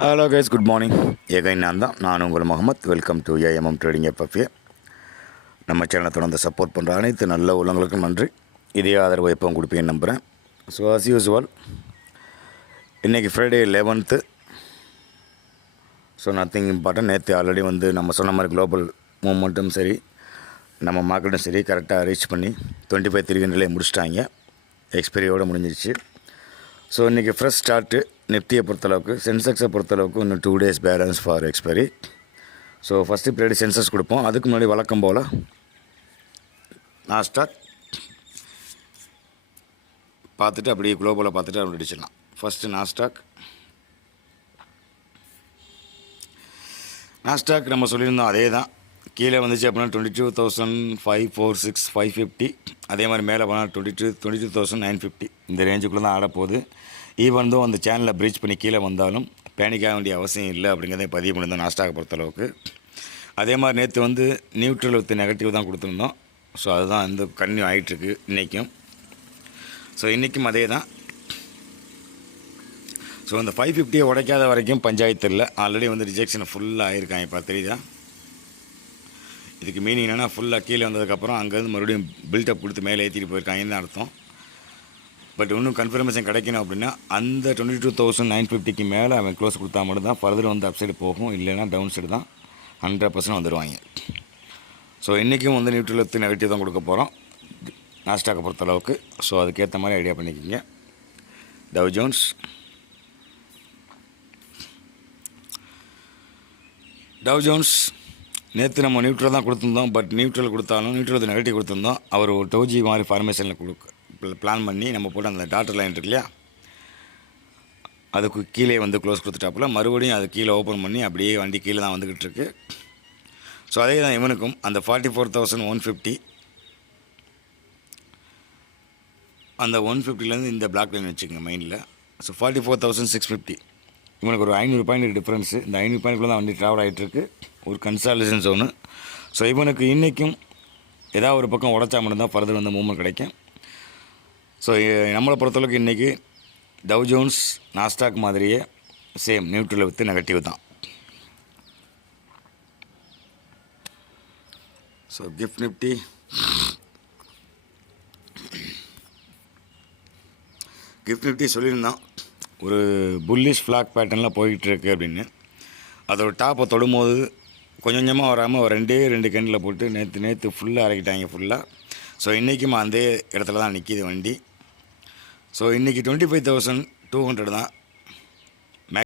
Hello guys good morning ஏகை நான் தான் நான் உங்கள் Mohammed. Welcome to AMM trading FFA நம்ம சேனலை தொடர்ந்து சப்போர்ட் பண்ணுற அனைத்து நல்ல உள்ளங்களுக்கும் நன்றி. இதே ஆதரவு எப்பவும் கொடுப்பேன்னு நம்புகிறேன் ஸோ அஸ் யூஸ்வல் இன்றைக்கி Friday eleventh so nothing important நேற்று ஆல்ரெடி வந்து நம்ம சொன்ன மாதிரி குளோபல் மூமெண்ட்டும் சரி நம்ம மார்க்கெட்டும் சரி கரெக்டாக ரீச் பண்ணி டுவெண்ட்டி ஃபைவ் த்ரீ ஹண்ட்ரட்லேயே முடிச்சிட்டாங்க. எக்ஸ்பைரியோடு முடிஞ்சிருச்சு. ஸோ இன்றைக்கி ஃப்ரெஷ் ஸ்டார்ட்டு நிஃப்டியை பொறுத்தளவுக்கு சென்செக்ஸை பொறுத்தளவுக்கு இன்னும் two days balance for expiry so first period census கொடுப்போம். அதுக்கு முன்னாடி வழக்கம் போல் நாஸ்டாக் பார்த்துட்டு அப்படியே குளோபலை பார்த்துட்டு அப்படி அடிச்சிடலாம். ஃபஸ்ட்டு நாஸ்டாக் நாஸ்டாக் நம்ம சொல்லியிருந்தோம் அதே தான் கீழே வந்துச்சு அப்படின்னா twenty two thousand five four six five fifty அதே மாதிரி மேலே போனால் twenty two twenty two thousand nine fifty இந்த ரேஞ்சுக்குள்ளே தான் ஆடப்போகுது. ஈவன் தோ அந்த சேனலில் ப்ரீச் பண்ணி கீழே வந்தாலும் பேனிக்காக வேண்டிய அவசியம் இல்லை அப்படிங்கிறத பதிவு பண்ணியிருந்தோம் நாஸ்டாக பொறுத்தளவுக்கு. அதே மாதிரி நேற்று வந்து நியூட்ரல் வித் நெகட்டிவ் தான் கொடுத்துருந்தோம். ஸோ அதுதான் வந்து கன்னியூ ஆகிட்டுருக்கு இன்றைக்கும் ஸோ இன்றைக்கும் அதே தான் ஸோ இந்த ஃபைவ் ஃபிஃப்டியை உடைக்காத வரைக்கும் பஞ்சாயத்து இல்லை. ஆல்ரெடி வந்து ரிஜெக்ஷன் ஃபுல்லாக ஆயிருக்காங்க இப்போ தெரியுதா? இதுக்கு மீனிங் என்னென்னா ஃபுல்லாக கீழே வந்ததுக்கப்புறம் அங்கேருந்து மறுபடியும் பில்டப் கொடுத்து மேலே ஏற்றிட்டு போயிருக்காங்கன்னு அர்த்தம்? பட் இன்னும் கன்ஃபர்மேஷன் கிடைக்கணும் அப்படின்னா அந்த டுவெண்ட்டி டூ தௌசண்ட் நைன் ஃபிஃப்டிக்கு மேலே அவன் க்ளோஸ் கொடுத்தா மட்டும் தான் ஃபர்தர் வந்து அப் சைடு போகும். இல்லைன்னா டவுன் சைடு தான் ஹண்ட்ரட் பர்சன்ட் வந்துடுவாங்க ஸோ இன்றைக்கும் வந்து நியூட்ரல் எடுத்து நெகட்டிவ் தான் கொடுக்க போகிறோம் நாஸ்டாக்கை பொறுத்தளவுக்கு. ஸோ அதுக்கேற்ற மாதிரி ஐடியா பண்ணிக்கோங்க. டவ் ஜோன்ஸ் டவ் ஜோன்ஸ் நேற்று நம்ம நியூட்ரல் தான் கொடுத்துருந்தோம். பட் நியூட்ரல் கொடுத்தாலும் நியூட்ரல் நெகட்டிவ் கொடுத்துருந்தோம். அவர் ஒரு டோஜி மாதிரி ஃபார்மேஷனில் கொடுக்க பிளான் பண்ணி நம்ம போட்டு அந்த டாட்டர் லைன் இருக்கு இல்லையா அதுக்கு கீழே வந்து க்ளோஸ் கொடுத்துட்டாப்புல மறுபடியும் அது கீழே ஓப்பன் பண்ணி அப்படியே வண்டி கீழே தான் வந்துக்கிட்டு இருக்கு ஸோ அதே தான் இவனுக்கும் அந்த forty four thousand one fifty அந்த ஒன் ஃபிஃப்டிலேருந்து இந்த பிளாக் லைன் வச்சுக்கோங்க மைண்டில் so forty four thousand six fifty இவனுக்கு ஒரு ஐநூறு பாயிண்ட் டிஃப்ரென்ஸு இந்த ஐநூறு பாயிண்ட்குள்ளே தான் வண்டி ட்ராவல் ஆகிட்டுருக்கு ஒரு கன்சாலேஷன் ஒன்று ஸோ இவனுக்கு இன்றைக்கும் ஏதாவது ஒரு பக்கம் உடச்சா மட்டும்தான் ஃபர்தர் வந்து மூவ்மெண்ட் கிடைக்கும். ஸோ நம்மளை பொறுத்தளவுக்கு இன்றைக்கி டவ் ஜோன்ஸ் நாஸ்டாக் மாதிரியே சேம் நியூட்ரல் வித்து நெகட்டிவ் தான். So gift Nifty gift Nifty சொல்லியிருந்தான். ஒரு புல்லிஷ் ஃப்ளாக் பேட்டர்னில் போயிட்டுருக்கு அப்படின்னு. அதோட டாப்பை தொடும்போது கொஞ்சம் கொஞ்சமாக வராமல் ரெண்டே ரெண்டு கண்டில் போட்டு நேற்று நேற்று ஃபுல்லாக இறக்கிட்டாங்க ஃபுல்லாக ஸோ இன்றைக்கும் அந்த இடத்துல தான் நிற்கிது வண்டி. ஸோ இன்றைக்கி twenty five thousand two hundred தான்.